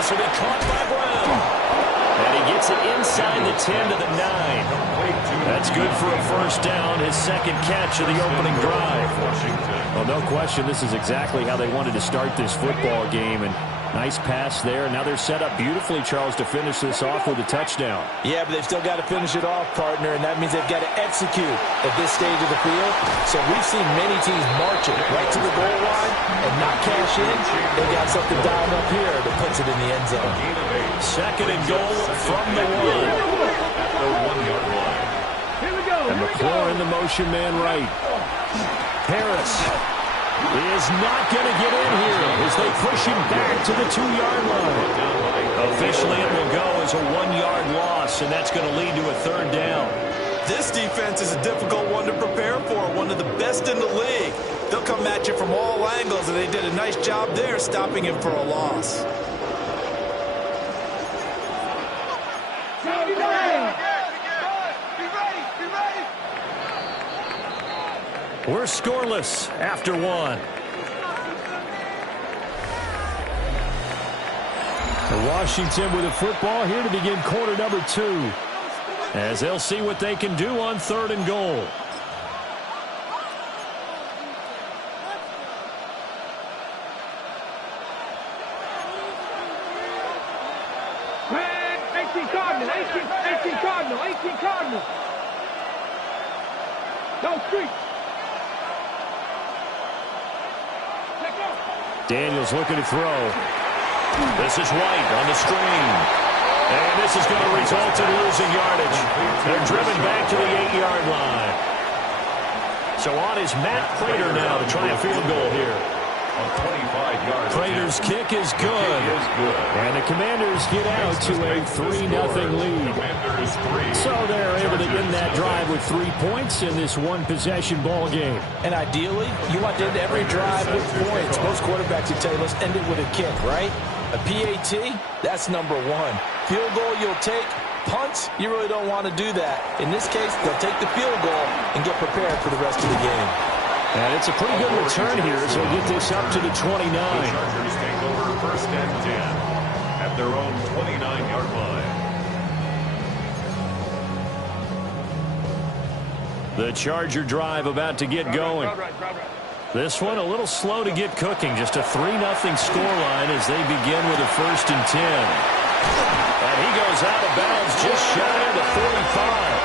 This will be caught by Brown. And he gets it inside the 10 to the 9. That's good for a first down, his second catch of the opening drive. Well, no question, this is exactly how they wanted to start this football game. And nice pass there. Now they're set up beautifully, Charles, to finish this off with a touchdown. Yeah, but they've still got to finish it off, partner, and that means they've got to execute at this stage of the field. So we've seen many teams march it right to the goal line and not cash in. They got something dialed up here that puts it in the end zone. Second and goal from the 1. At the 1-yard line. And McClure in the motion man right. Harris is not going to get in here as they push him back to the 2-yard line. Officially, it will go as a 1-yard loss, and that's going to lead to a third down. This defense is a difficult one to prepare for, one of the best in the league. They'll come at you from all angles, and they did a nice job there stopping him for a loss. We're scoreless after 1. Washington with a football here to begin quarter number 2. As they'll see what they can do on third and goal. Cardinal. No street. Daniels looking to throw. This is White on the screen. And this is going to result in losing yardage. They're driven back to the 8-yard line. So on is Matt Prater now to try a field goal here. On 25 yards. Prater's kick is good. And the Commanders get out to a 3-0 lead. So they're able to end that drive with 3 points in this one-possession ball game. And ideally, you want to end every drive with points. Most quarterbacks would tell you, let's end it with a kick, right? A PAT, that's number 1. Field goal you'll take. Punts, you really don't want to do that. In this case, they'll take the field goal and get prepared for the rest of the game. And it's a pretty good return here as they get this up to the 29. The Chargers take over first and 10 at their own 29-yard line. The Charger drive about to get going. This one a little slow to get cooking. Just a 3-0 scoreline as they begin with a first and 10. And he goes out of bounds just shy of the 45.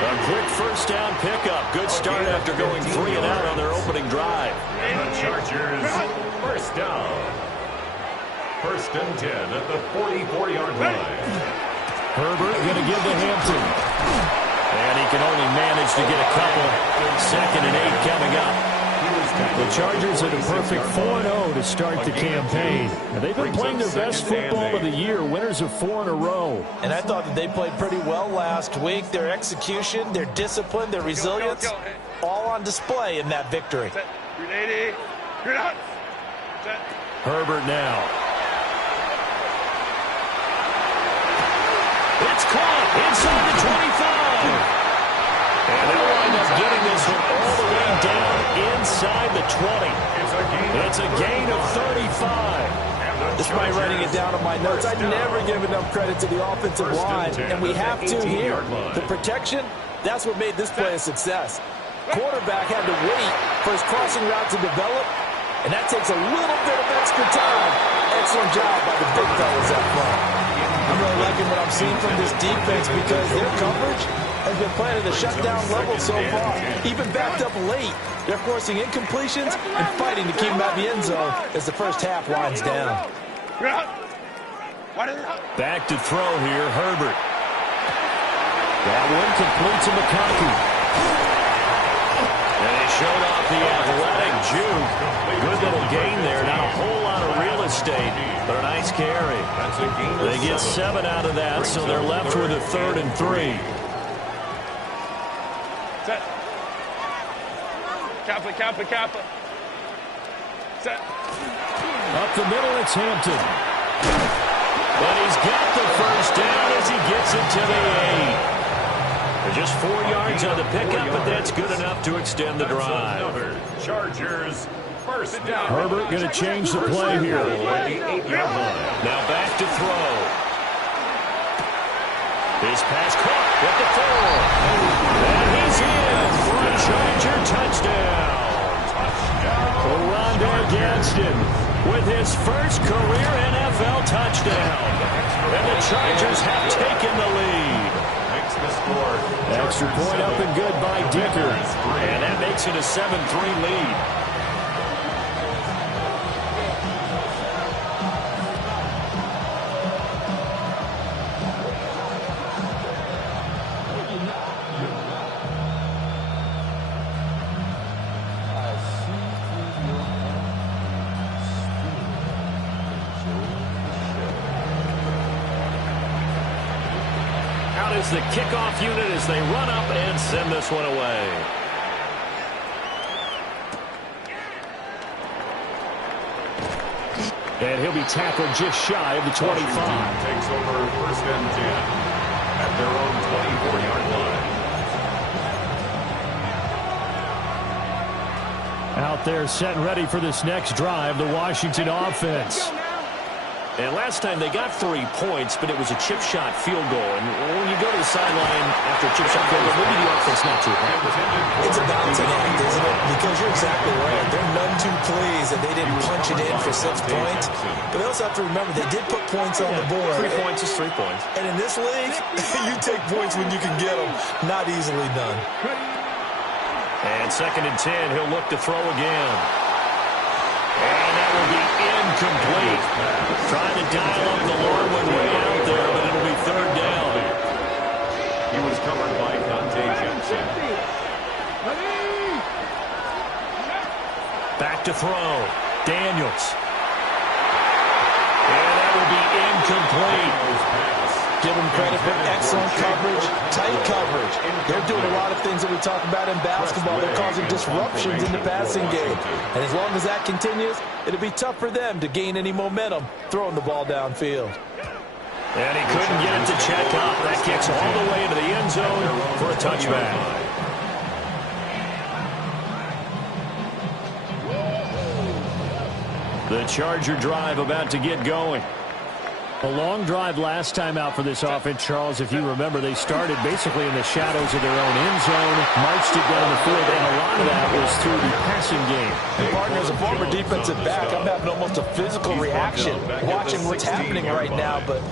A quick first down pickup. Good start after going 3 and out on their opening drive. And the Chargers first down. First and 10 at the 44-yard line. Herbert going to give to Hampton. And he can only manage to get a couple. Second and 8 coming up. The Chargers at a perfect 4-0 to start the campaign. And they've been playing their best football of the year, winners of 4 in a row. And I thought that they played pretty well last week. Their execution, their discipline, their resilience, all on display in that victory. Herbert now. It's caught inside the 25. And they'll wind up getting this one all the way down inside the 20. It's a gain of 35. Despite writing it down on my notes, I never give enough credit to the offensive line, and we have to here. The protection, that's what made this play a success. Quarterback had to wait for his crossing route to develop, and that takes a little bit of extra time. Excellent job by the big fellas up front. I'm really liking what I'm seeing from this defense because their coverage has been playing at a shutdown level so far. Even backed up late, they're forcing incompletions and fighting to keep them out of the end zone as the first half winds down. Back to throw here, Herbert. That one complete to McConkey. And he showed off the athletic juke. Good little gain there. Not a whole lot of real estate, but a nice carry. They get 7 out of that, so they're left with a 3rd and 3. Set. Kappa. Set. Up the middle, it's Hampton. But he's got the first down as he gets it to the 8. They're just 4 yards on the pickup, but that's good enough to extend the drive. Chargers first down. Herbert going to change the play here. Now back Pass caught with the 4. And he's in for a Charger touchdown. Rondell Gadsden with his first career NFL touchdown. And the Chargers have taken the lead. Extra point up and good by Dicker. And that makes it a 7-3 lead. Is the kickoff unit as they run up and send this one away. And he'll be tackled just shy of the 25. Takes over first and 10 at their own 24-yard line. Out there set and ready for this next drive, the Washington offense. And last time they got 3 points, but it was a chip shot field goal. And when you go to the sideline after a chip shot field goal, maybe the offense not too happy. It's a balancing act, isn't it? Because you're exactly right. They're none too pleased that they didn't punch it in for 6 points. But they also have to remember they did put points on the board. 3 points is 3 points. And in this league, you take points when you can get them. Not easily done. And 2nd and 10, he'll look to throw again. And that will be incomplete. Trying to dial up the long one way out there, but it'll be 3rd down. He was covered by Dante Johnson. Back to throw. Daniels. And that will be incomplete. Give them credit for excellent coverage, tight coverage. They're doing a lot of things that we talk about in basketball. They're causing disruptions in the passing game. And as long as that continues, it'll be tough for them to gain any momentum throwing the ball downfield. And he couldn't get it to check up. That kicks all the way into the end zone for a touchback. The Charger drive about to get going. A long drive last time out for this offense, Charles. If you remember, they started basically in the shadows of their own end zone, marched it down the field, and a lot of that was through the passing game. Hey, partner, as a former defensive back, I'm having almost a physical reaction watching what's happening right now. But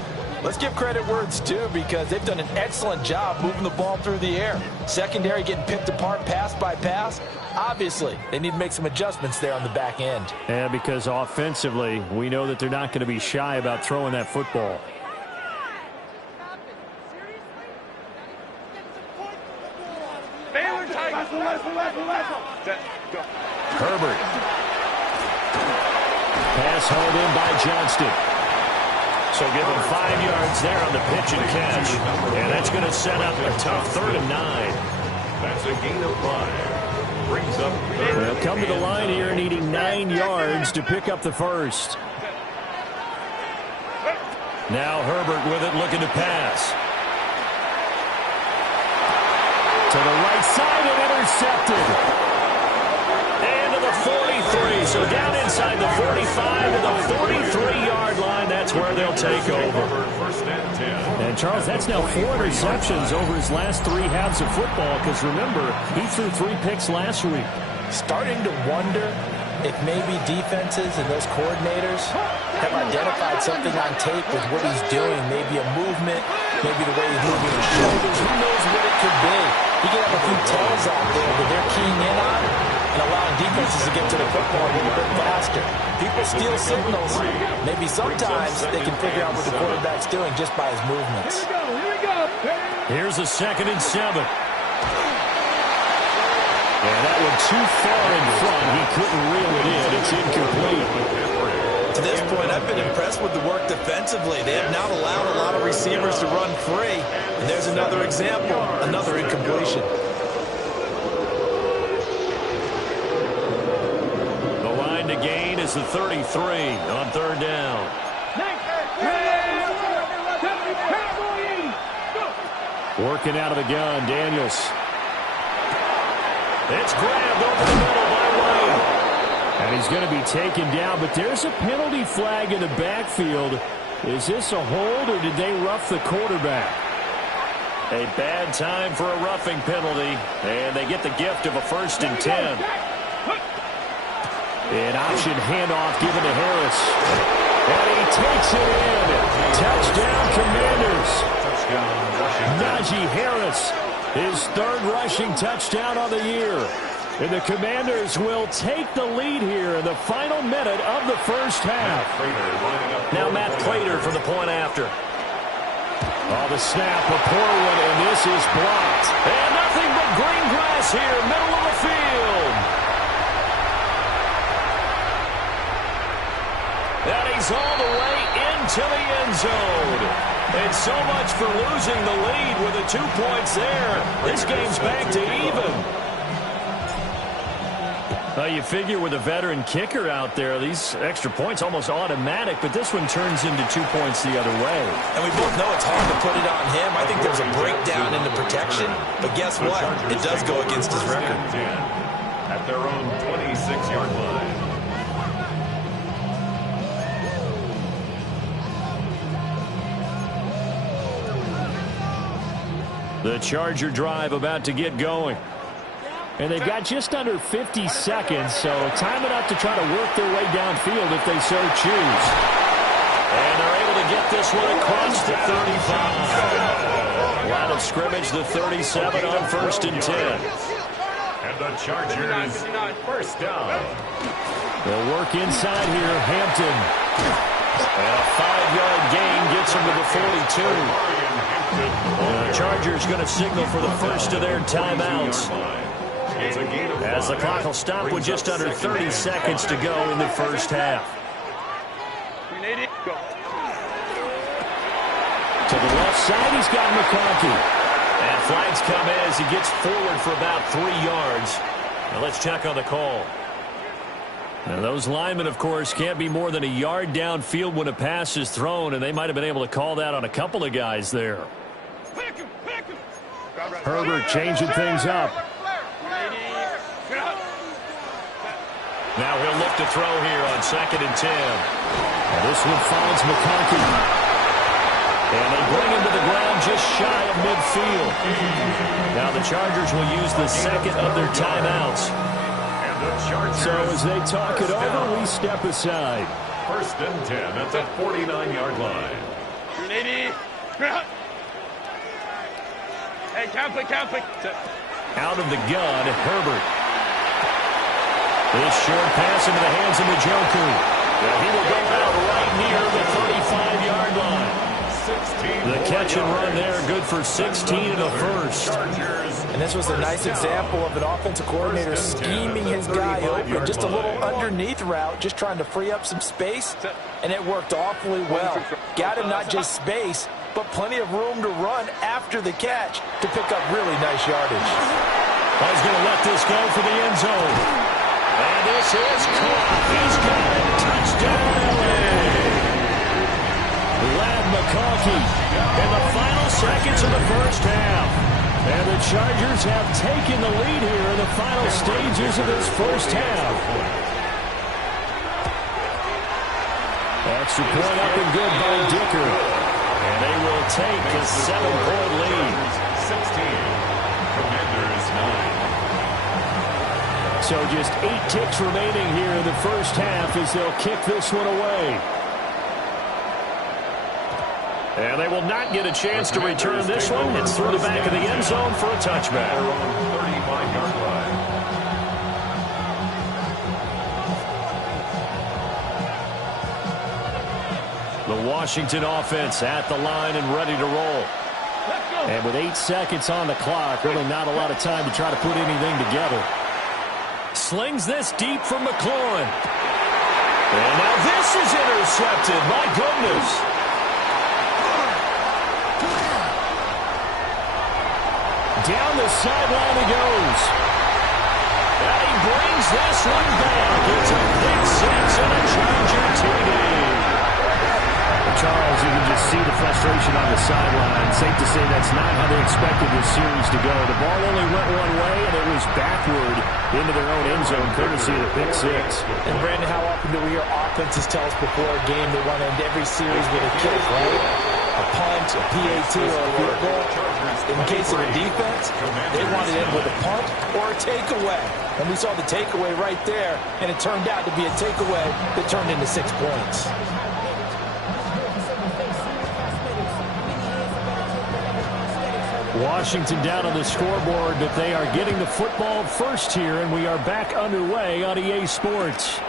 let's give credit where it's due because they've done an excellent job moving the ball through the air. Secondary getting picked apart pass by pass. Obviously, they need to make some adjustments there on the back end. Yeah, because offensively, we know that they're not going to be shy about throwing that football. Herbert. Pass hauled in by Johnston. So give him 5 yards there on the pitch and catch. And that's going to set up a tough 3rd and 9. That's a gain of 5. Brings up They'll come to the line here needing 9 yards to pick up the first. Now Herbert with it looking to pass. To the right side and intercepted. And to the 43. So down inside the 45 to the 43-yard line. That's where they'll take over. And Charles, that's now 4 interceptions over his last 3 halves of football because remember, he threw 3 picks last week. Starting to wonder if maybe defenses and those coordinators have identified something on tape with what he's doing. Maybe a movement, maybe the way he's moving his shoulders. Who knows what it could be? He could have a few tells out there that they're keying in on and allowing defenses to get to the football a little bit faster. People steal signals. Maybe sometimes they can figure out what the quarterback's doing just by his movements. Here's a 2nd and 7. And that one too far in front. He couldn't reel it in. It's incomplete. To this point, I've been impressed with the work defensively. They have not allowed a lot of receivers to run free. And there's another example, another incompletion. The line to gain is the 33 on 3rd down. Working out of the gun, Daniels. It's grabbed over the middle by White. And he's going to be taken down, but there's a penalty flag in the backfield. Is this a hold, or did they rough the quarterback? A bad time for a roughing penalty, and they get the gift of a 1st and 10. An option handoff given to Harris. And he takes it in. Touchdown, Commanders. Najee Harris, his 3rd rushing touchdown on the year. And the Commanders will take the lead here in the final minute of the first half. Now Matt Prater for the point after. Oh, the snap, a poor one, and this is blocked. And nothing but green grass here, middle of the field. And he's all the way into the end zone. And so much for losing the lead with the 2 points there. This game's back to even. You figure with a veteran kicker out there, these extra points almost automatic, but this one turns into 2 points the other way. And we both know it's hard to put it on him. I think there's a breakdown in the protection, but guess what? It does go against his record. At their own 26-yard line. The Charger drive about to get going. And they've got just under 50 seconds, so time enough to try to work their way downfield if they so choose. And they're able to get this one across the 35. Line of scrimmage, the 37 on 1st and 10. And the Chargers, 1st down. They'll work inside here, Hampton. And a 5-yard gain gets them to the 42. The Chargers going to signal for the first of their timeouts, as the clock will stop with just under 30 seconds to go in the first half. To the left side, he's got McConkey. And flags come in as he gets forward for about 3 yards. Now let's check on the call. Now those linemen, of course, can't be more than a yard downfield when a pass is thrown, and they might have been able to call that on a couple of guys there. Herbert changing things up. Now he'll look to throw here on 2nd and 10. And this one finds McConkey. And they bring him to the ground just shy of midfield. Now the Chargers will use the 2nd of their timeouts. So as they talk it over, we step aside. 1st and 10 at the 49-yard line. Hey, camp it. Out of the gun, Herbert. This short pass into the hands of Njoku. He will go out right near the 35-yard line. The catch and run there, good for 16 in the first. And this was a nice example of an offensive coordinator scheming his guy open. Just a little underneath route, just trying to free up some space, and it worked awfully well. Got him not just space, but plenty of room to run after the catch to pick up really nice yardage. He's going to let this go for the end zone. And this is caught. He's got it. Touchdown, LA. Ladd McConkey in the final seconds of the first half. And the Chargers have taken the lead here in the final stages of this first half. Extra point up and good by Dicker. And they will take a 7-point lead. 16. Commanders 9. So just 8 ticks remaining here in the first half as they'll kick this one away. And they will not get a chance to return this one. It's through the back of the end zone for a touchback. 35-yard line. The Washington offense at the line and ready to roll. And with 8 seconds on the clock, really not a lot of time to try to put anything together. Slings this deep from McLaurin. And now this is intercepted. My goodness. Down the sideline he goes. And he brings this one back. It's a big 6 and a Charger TD. Charles, you can just see the frustration on the sideline. Safe to say that's not how they expected this series to go. The ball only went one way, and it was backward into their own end zone, courtesy of the pick 6. And, Brandon, how often do we hear offenses tell us before a game they want to end every series with a kick, right? a punt, a PAT, or a field goal. In case of the defense, they wanted it with a punt or a takeaway. And we saw the takeaway right there, and it turned out to be a takeaway that turned into 6 points. Washington down on the scoreboard, but they are getting the football first here, and we are back underway on EA Sports.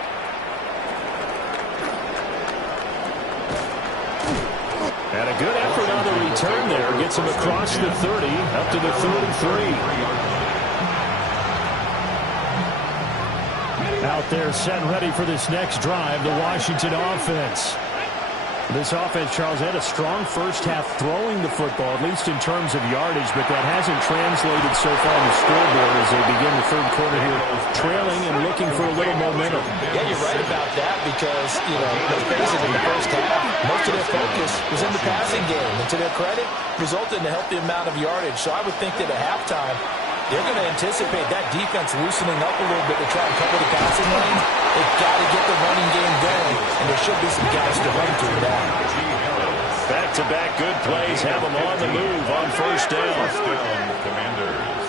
And a good effort on the return there. Gets him across the 30, up to the 33. Out there set and ready for this next drive, the Washington offense. This offense, Charles, had a strong first half throwing the football, at least in terms of yardage, but that hasn't translated so far on the scoreboard as they begin the third quarter here, trailing and looking for a little momentum. Yeah, you're right about that because, let's face it, in the first half, most of their focus was in the passing game. And to their credit, resulted in a healthy amount of yardage. So I would think that at halftime, they're going to anticipate that defense loosening up a little bit to try and cover the passing lane. They've got to get the running game going, and there should be some guys to run to now. Back-to-back good plays have them on the move on first down. Commanders.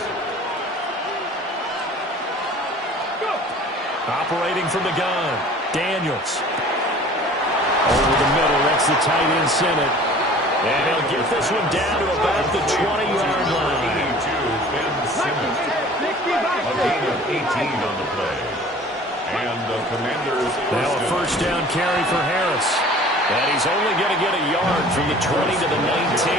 Operating from the gun, Daniels. Over the middle, that's the tight end Senate. And he'll get this one down to about the 20-yard line. A gain of 18 on the play. And the Commanders... Now a first down carry for Harris. And he's only going to get a yard from the 20 to the 19.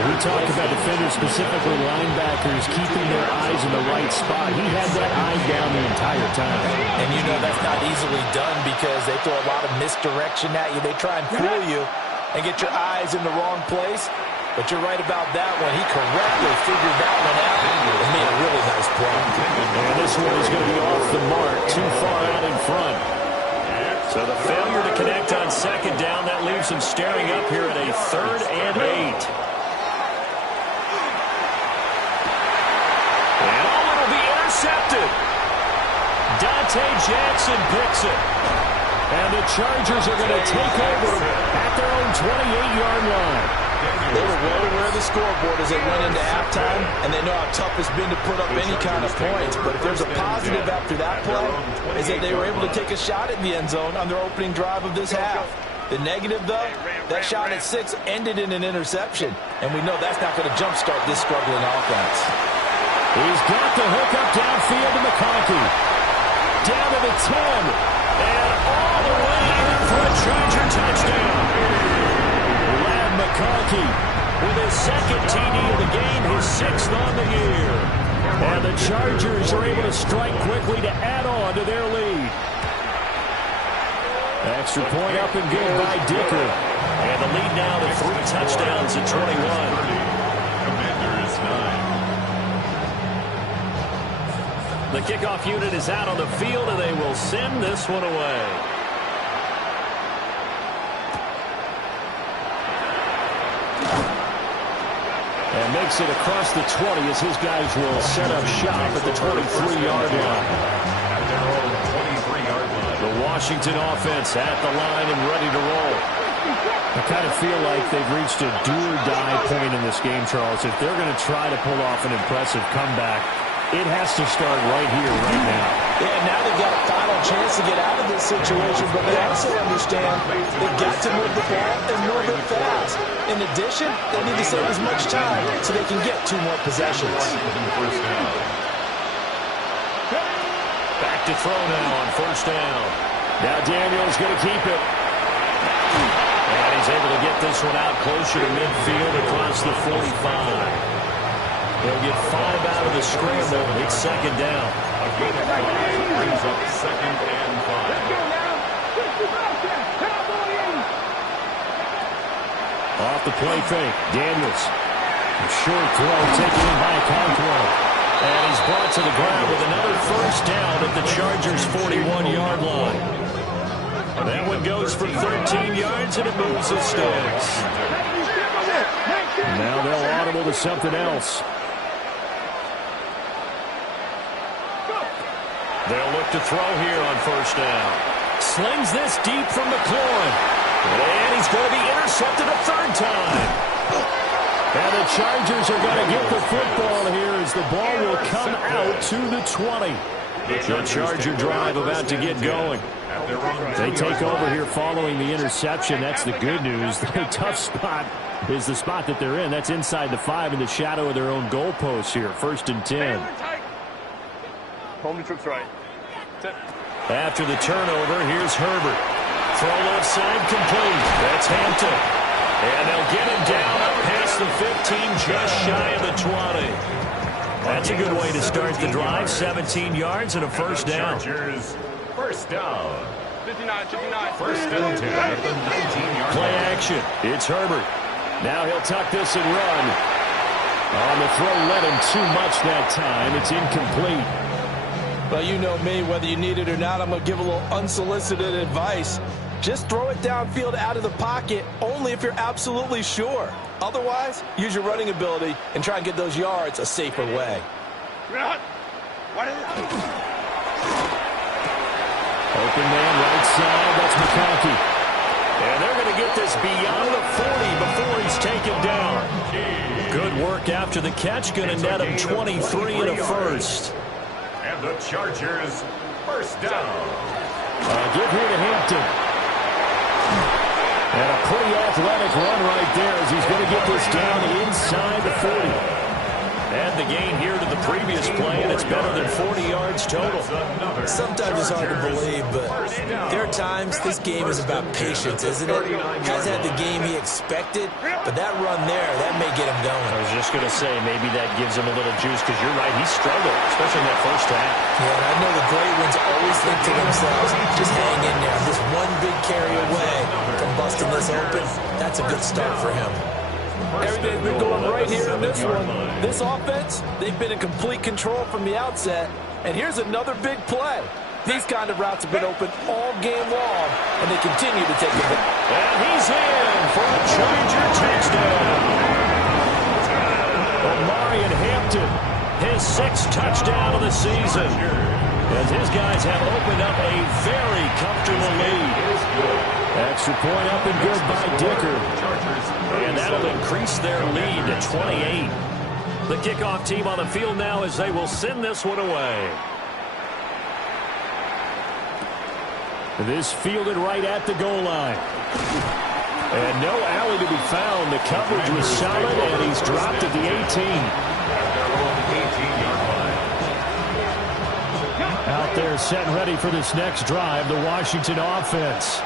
When we talk about defenders, specifically linebackers, keeping their eyes in the right spot, he had that eye down the entire time. And that's not easily done because they throw a lot of misdirection at you. They try and fool you and get your eyes in the wrong place. But you're right about that one. He correctly figured that one out and made a really nice play. And this one is going to be off the mark, too far out in front. So the failure to connect on second down, that leaves him staring up here at a 3rd and 8. And it'll be intercepted. Dante Jackson picks it. And the Chargers are going to take over at their own 28-yard line. They were well aware of the scoreboard as they went into halftime, and they know how tough it's been to put up any kind of points. But if there's a positive after that play, is that they were able to take a shot at the end zone on their opening drive of this half. The negative, though, that shot at 6 ended in an interception, and we know that's not going to jumpstart this struggling offense. He's got the hook up downfield to McConkey. Down to the 10, and all the way out for a Charger touchdown. McConkey with his 2nd TD of the game, his 6th on the year. And the Chargers are able to strike quickly to add on to their lead. Extra point up and good by Dicker. And the lead now to 3 touchdowns at 21. Commanders 9. The kickoff unit is out on the field, and they will send this one away. And makes it across the 20 as his guys will set up shop at the 23-yard line. At their own 23-yard line. The Washington offense at the line and ready to roll. I kind of feel like they've reached a do-or-die point in this game, Charles. If they're going to try to pull off an impressive comeback, it has to start right here, right now. Yeah, now they've got a final chance to get out of this situation, but they also understand they've got to move the ball and move it fast. In addition, they need to save as much time so they can get 2 more possessions. Back to throw now on first down. Now Daniels going to keep it. And he's able to get this one out closer to midfield across the 45. They'll get 5 out of the scramble. It's 2nd down. A gain of 5 brings up 2nd and 5. Off the play fake, Daniels. A short throw taken in by Conquo. And he's brought to the ground with another first down at the Chargers' 41-yard line. That one goes for 13 yards, and it moves the sticks. Now they'll audible to something else. They'll look to throw here on first down. Slings this deep from McLaurin. And he's going to be intercepted. intercepted a third time. And the Chargers are going to get the football here as the ball will come out to the 20. The Charger drive about to get going. They take over here following the interception. That's the good news. The tough spot is the spot that they're in. That's inside the 5 in the shadow of their own goalpost here. 1st and 10. Home the trips right. After the turnover, here's Herbert. Throw left side complete. That's Hampton. And they'll get him down up past the 15, just shy of the 20. That's a good way to start the drive. 17 yards and a first down. Chargers, first down. 59, 59. First and 10 at the 19-yard Play line. action. It's Herbert. Now he'll tuck this and run. On the throw, led him too much that time. It's incomplete. Well, you know me, whether you need it or not, I'm going to give a little unsolicited advice. Just throw it downfield out of the pocket only if you're absolutely sure. Otherwise, use your running ability and try and get those yards a safer way. Open man right side. That's McConkey. And they're going to get this beyond the 40 before he's taken down. Good work after the catch. Going to net him 23 and a first. And the Chargers, first down. Give here to Hampton. And a pretty athletic run right there as he's going to get this down inside the 40. And the gain here to the previous play, and it's better than 40 yards total. Sometimes it's hard to believe, but there are times this game is about patience, isn't it? Has had the game he expected, but that run there, that may get him going. I was just going to say, maybe that gives him a little juice, because you're right, he struggled, especially in that first half. Yeah, and I know the great ones always think to themselves, just hang in there. Just one big carry away from busting this open. That's a good start for him. Everything's been going right here in this one. This offense, they've been in complete control from the outset. And here's another big play. These kind of routes have been open all game long, and they continue to take advantage. And he's in for a Charger touchdown. Omarion Hampton, his 6th touchdown of the season. As his guys have opened up a very comfortable lead. Extra point up and good by Dicker. And that'll increase their lead to 28. The kickoff team on the field now as they will send this one away. This fielded right at the goal line. And no alley to be found. The coverage was solid, and he's dropped at the 18. Out there set and ready for this next drive, the Washington offense.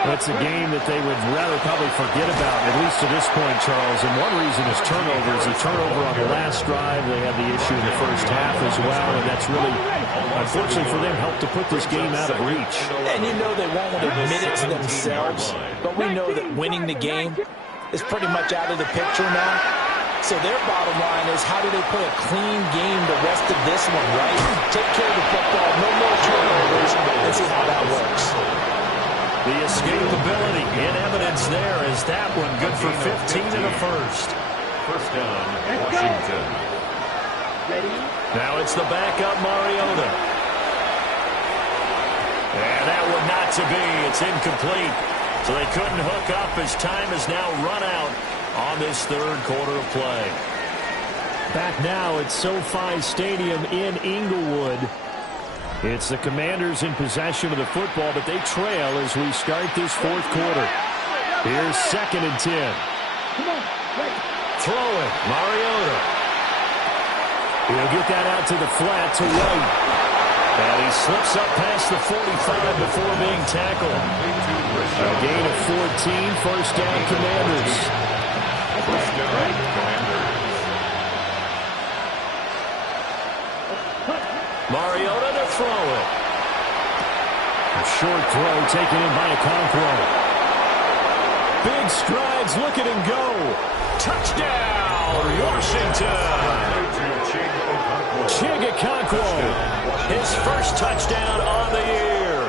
It's a game that they would rather probably forget about, at least to this point, Charles. And one reason is turnovers. The turnover on the last drive, they had the issue in the first half as well, and that's really, unfortunately for them, helped to put this game out of reach. And you know they won't admit it to themselves, but we know that winning the game is pretty much out of the picture now. So their bottom line is, how do they play a clean game the rest of this one, right? Take care of the football, no more turnovers, and see how that works. The escapability in evidence there is that one good for 15 and a first. First down, Washington. Now it's the backup Mariota. And that one not to be. It's incomplete. So they couldn't hook up as time has now run out on this third quarter of play. Back now at SoFi Stadium in Inglewood. It's the Commanders in possession of the football, but they trail as we start this fourth quarter. Here's 2nd and 10. Throwing, Mariota. He'll get that out to the flat to White. And he slips up past the 45 before being tackled. A gain of 14, first down Commanders. First down, Commanders. Mariota to throw it. A short throw taken in by Okonkwo. Big strides, look at him go. Touchdown, Washington. Chig Okonkwo, his first touchdown on the year.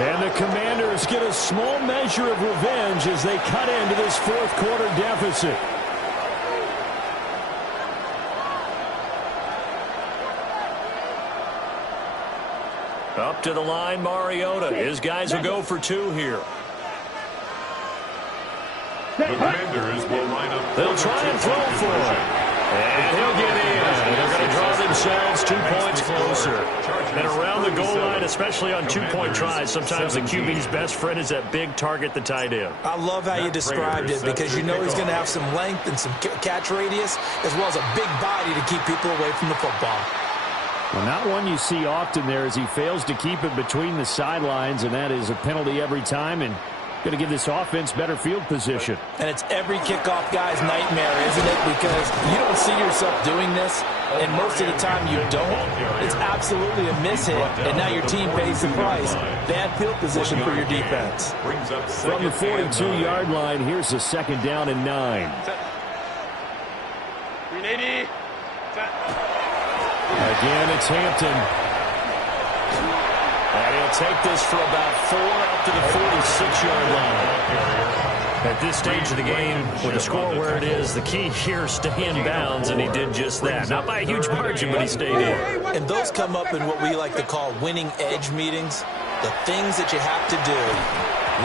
And the Commanders get a small measure of revenge as they cut into this fourth quarter deficit. Up to the line, Mariota. His guys will go for 2 here. The Commanders will line up. They'll try and throw for it. And he'll get in. They're going to draw themselves 2 points closer. And around the goal line, especially on two-point tries, sometimes the QB's best friend is that big target, the tight end. I love how you described it because you know he's going to have some length and some catch radius as well as a big body to keep people away from the football. Well, not one you see often there as he fails to keep it between the sidelines, and that is a penalty every time and going to give this offense better field position. And it's every kickoff guy's nightmare, isn't it? Because you don't see yourself doing this, and most of the time you don't. It's absolutely a mishit, and now your team pays the price. Bad field position for your defense. From the 42-yard line, here's a 2nd down and 9. 380. Again, it's Hampton. And he'll take this for about 4 up to the 46-yard line. At this stage of the game, with the score where it is, the key here, stay in bounds, and he did just that. Not by a huge margin, but he stayed in. And those come up in what we like to call winning edge meetings. The things that you have to do,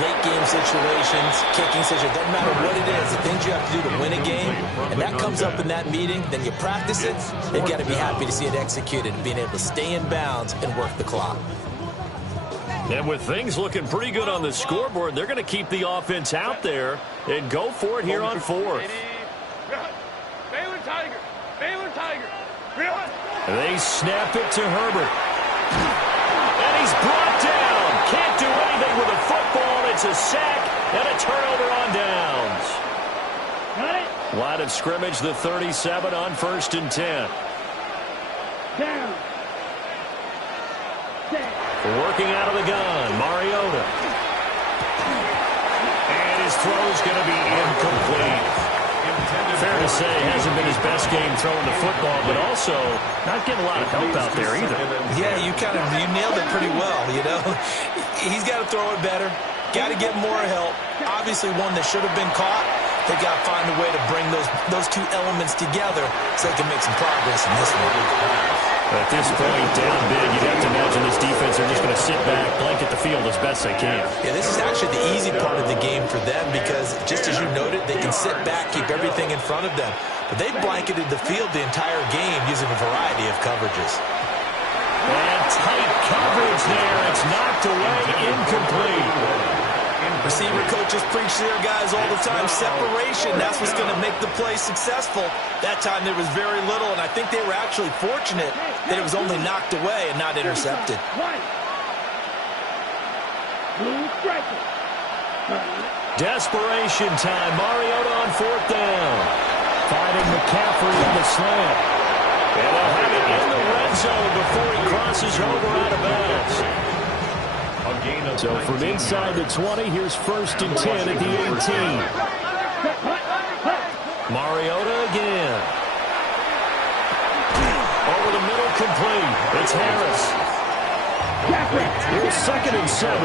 late game situations, kicking situations, doesn't matter what it is, the things you have to do to win a game, and that comes up in that meeting, then you practice it, you've got to be happy to see it executed and being able to stay in bounds and work the clock. And with things looking pretty good on the scoreboard, they're going to keep the offense out there and go for it here on 4th. Baylor Tiger. Baylor Tiger. They snap it to Herbert. And he's brought down. Can't do anything with a football. It's a sack and a turnover on downs. Line of scrimmage, the 37 on 1st and 10. Down. Working out of the gun, Mariota. And his throw's going to be incomplete. Fair to say, hasn't been his best game throwing the football, but also not getting a lot of help out there either. Yeah, you nailed it pretty well, you know. He's got to throw it better. Got to get more help. Obviously one that should have been caught. They got to find a way to bring those two elements together so they can make some progress in this one. At this point, down big, you'd have to imagine this defense are just going to sit back, blanket the field as best they can. Yeah, this is actually the easy part of the game for them because, just as you noted, they can sit back, keep everything in front of them. But they blanketed the field the entire game using a variety of coverages. And tight coverage there. It's knocked away, incomplete. Receiver coaches preach to their guys all the time. Separation, that's what's going to make the play successful. That time there was very little, and I think they were actually fortunate that it was only knocked away and not intercepted. Desperation time. Mariota on 4th down. Finding McCaffrey on the slant. And they'll have it in the red zone before he crosses over out of bounds. So from inside the 20, here's 1st and 10 at the 18. Mariota again. Over the middle, complete. It's Harris. Here's 2nd and 7.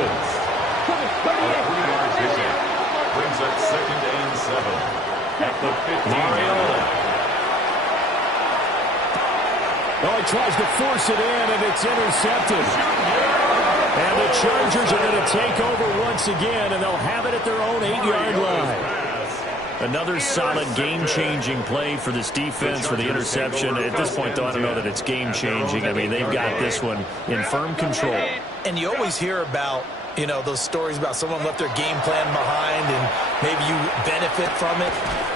Brings up 2nd and 7. At the 15. Mariota. Oh, he tries to force it in, and it's intercepted. And the Chargers are going to take over once again, and they'll have it at their own 8-yard line. Another solid game-changing play for this defense for the interception. At this point, though, I don't know that it's game-changing. I mean, they've got this one in firm control. And you always hear about, you know, those stories about someone left their game plan behind and maybe you benefit from it.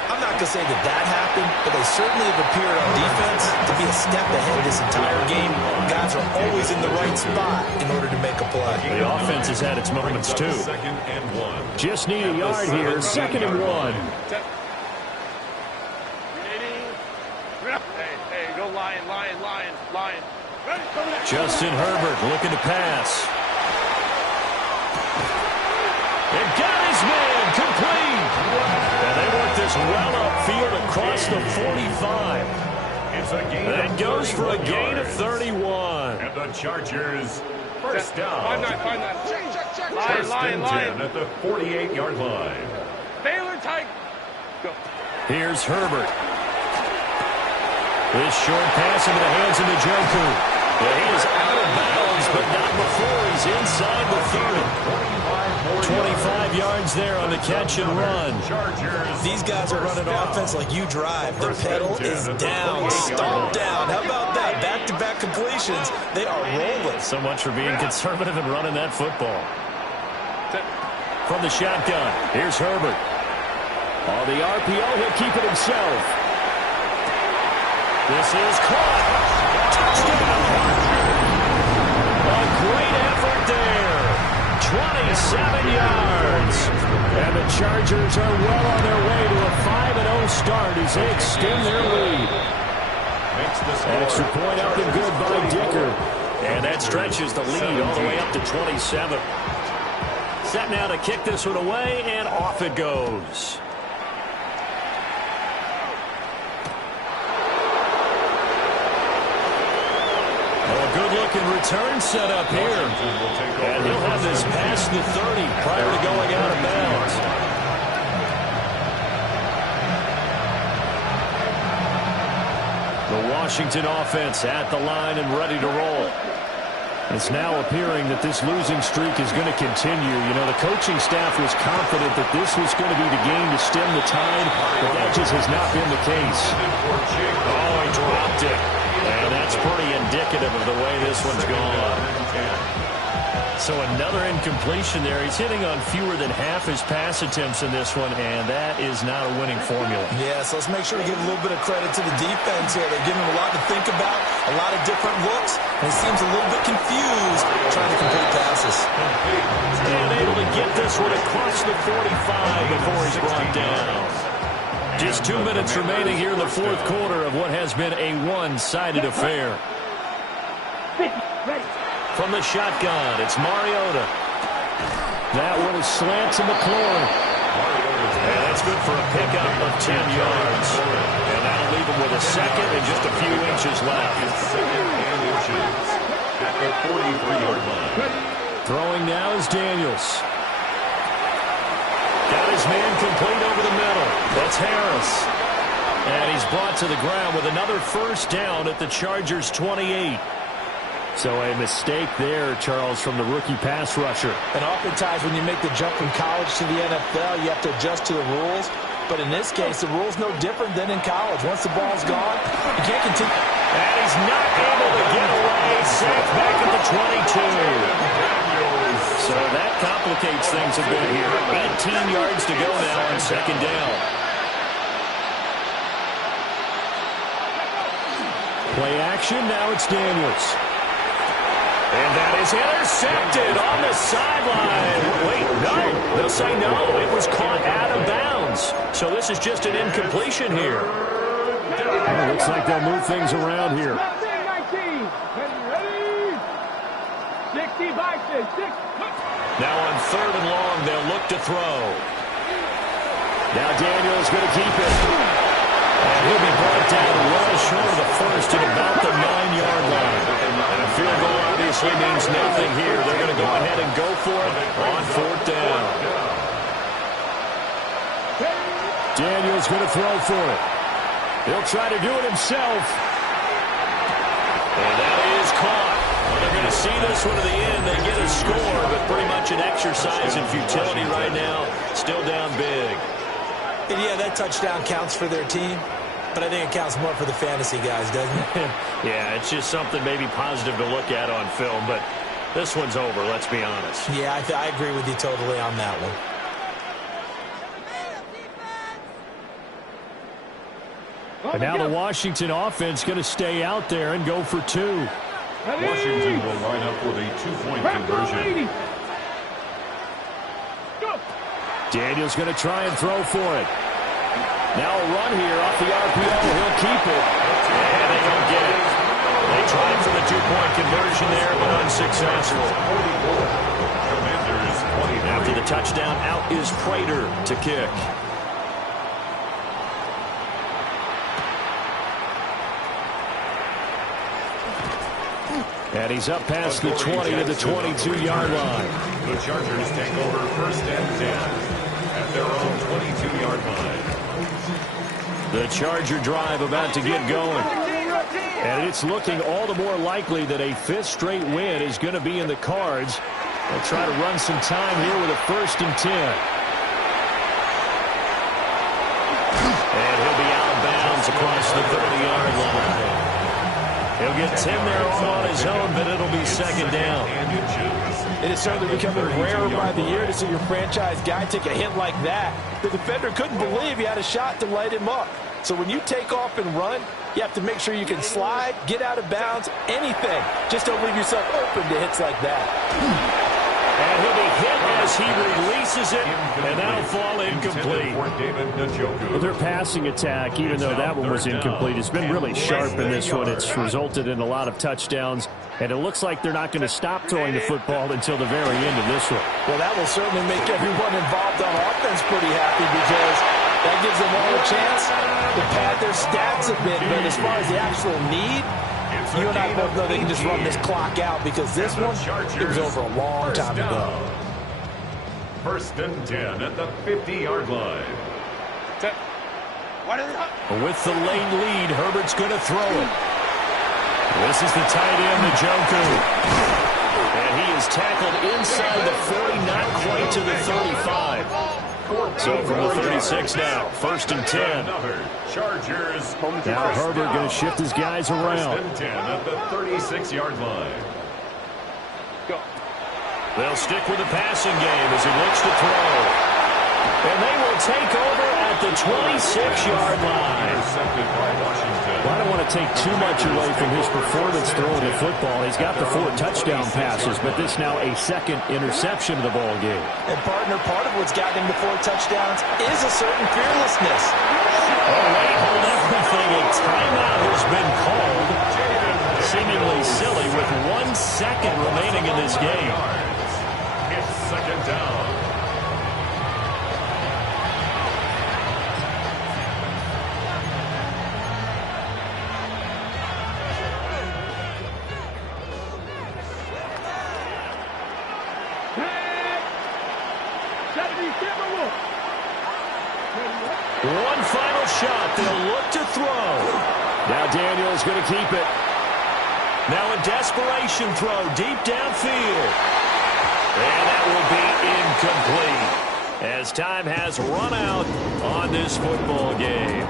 I'm not going to say that happened, but they certainly have appeared on defense to be a step ahead this entire game. Guys are always in the right spot in order to make a play. The offense has had its moments, too. 2nd and 1. Just need a yard here. 2nd and 1. Hey, go Lion. Justin Herbert looking to pass. And got his man complete. And they work this well upfield across the 45. That goes for a gain of 31. And the Chargers, 1st down. 5-9. First and 10 at the 48-yard line. Baylor Tiger. Go. Here's Herbert. This short pass into the hands of Njoku. Well, he is out of bounds, but not before he's inside the 30. 25 yards there on the catch and run. These guys are running offense like you drive. The pedal is down, stomp down. How about that? Back-to-back completions. They are rolling. So much for being conservative and running that football. From the shotgun, here's Herbert. On the RPO, he'll keep it himself. This is caught. Touchdown. A great effort there. 27 yards. And the Chargers are well on their way to a 5-0 start as they extend their lead. Extra point up and good by Dicker. And that stretches the lead all the way up to 27. Set now to kick this one away, and off it goes. A good-looking return set up here. And he'll have this past the 30 prior to going out of bounds. The Washington offense at the line and ready to roll. It's now appearing that this losing streak is going to continue. You know, the coaching staff was confident that this was going to be the game to stem the tide, but that just has not been the case. Oh, he dropped it. And that's pretty indicative of the way this one's gone. So another incompletion there. He's hitting on fewer than half his pass attempts in this one, and that is not a winning formula. Yeah, so let's make sure to give a little bit of credit to the defense here. They're giving him a lot to think about, a lot of different looks, and he seems a little bit confused trying to complete passes. And able to get this one across the 45 before he's brought down. Just 2 minutes remaining here in the fourth quarter of what has been a one-sided affair. From the shotgun, it's Mariota. That one is slant to McLaurin. And that's good for a pickup of 10 yards. And that'll leave him with a second and just a few inches left. At the 43-yard line. Throwing now is Daniels. Got his man complete over the middle. That's Harris. And he's brought to the ground with another first down at the Chargers' 28. So a mistake there, Charles, from the rookie pass rusher. And oftentimes when you make the jump from college to the NFL, you have to adjust to the rules. But in this case, the rule's no different than in college. Once the ball's gone, you can't continue. And he's not able to get away. Sacked back at the 22. So that complicates things a bit here. 18 yards to go now on second down. Play action, now it's Daniels. And that is intercepted on the sideline. Wait, no. They'll say no. It was caught out of bounds. So this is just an incompletion here. Well, looks like they'll move things around here. 19. Ready? 60 by 6. Now on third and long, they'll look to throw. Now Daniels going to keep it. And he'll be brought down well short of the first at about the 9-yard line. And a field goal obviously means nothing here. They're going to go ahead and go for it on fourth down. Daniels going to throw for it. He'll try to do it himself. And that is caught. Well, they're going to see this one to the end. They get a score, but pretty much an exercise in futility right now. Still down big. And yeah, that touchdown counts for their team, but I think it counts more for the fantasy guys, doesn't it? Yeah, it's just something maybe positive to look at on film, but this one's over, let's be honest. Yeah, I agree with you totally on that one. And now the Washington offense going to stay out there and go for two. Washington will line up with a two-point conversion. Daniels going to try and throw for it. Now a run here off the RPO. He'll keep it. And they don't get it. They tried for the two-point conversion there, but unsuccessful. After the touchdown, out is Prater to kick. And he's up past the 20 to the 22-yard line. The Chargers take over first and 10 at their own 22-yard line. The Charger drive about to get going. And it's looking all the more likely that a fifth straight win is going to be in the cards They'll try to run some time here with a 1st and 10. And he'll be out of bounds across the 30-yard line. He'll get 10 there all on his own, but it'll be 2nd down. It is certainly becoming rarer by the year to see your franchise guy take a hit like that. The defender couldn't believe he had a shot to light him up. So when you take off and run, you have to make sure you can slide, get out of bounds, anything. Just don't leave yourself open to hits like that. And he'll be hit as he releases it, and that'll fall incomplete. Well, their passing attack, even though that one was incomplete, has been really sharp in this one. It's resulted in a lot of touchdowns, and it looks like they're not going to stop throwing the football until the very end of this one. Well, that will certainly make everyone involved on offense pretty happy because that gives them all a chance to pad their stats a bit. But as far as the actual need, you and I both know they can just run this clock out because this one, it was over a long time ago. 1st and 10 at the 50-yard line. With the late lead, Herbert's going to throw it. This is the tight end, Njoku. And he is tackled inside the 40, not quite to the 35. So from the 36 now, 1st and 10. Chargers. Now Herbert going to shift his guys around. 1st and 10 at the 36-yard line. They'll stick with the passing game as he looks to throw. And they will take over at the 26-yard line. Intercepted by Washington. Well, I don't want to take too much away from his performance throwing the football. He's got the 4 touchdown passes, but this now a 2nd interception of the ball game. And partner, part of what's gotten him to 4 touchdowns is a certain fearlessness. Oh, wait, hold everything. A timeout has been called. Seemingly silly with 1 second remaining in this game. It's 2nd down. One final shot. They'll look to throw. Now Daniel's going to keep it. Now a desperation throw deep downfield. And that will be incomplete as time has run out on this football game.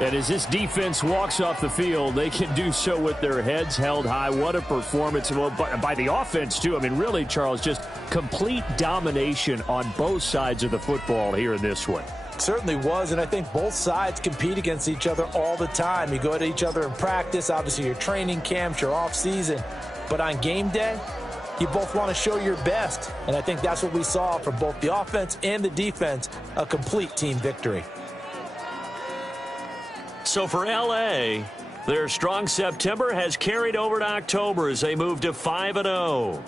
And as this defense walks off the field, they can do so with their heads held high. What a performance by the offense, too. I mean, really, Charles, just complete domination on both sides of the football here in this one. Certainly was, and I think both sides compete against each other all the time. You go at each other in practice, obviously your training camps, your off-season. But on game day, you both want to show your best. And I think that's what we saw from both the offense and the defense, a complete team victory. So for L.A., their strong September has carried over to October as they move to 5-0.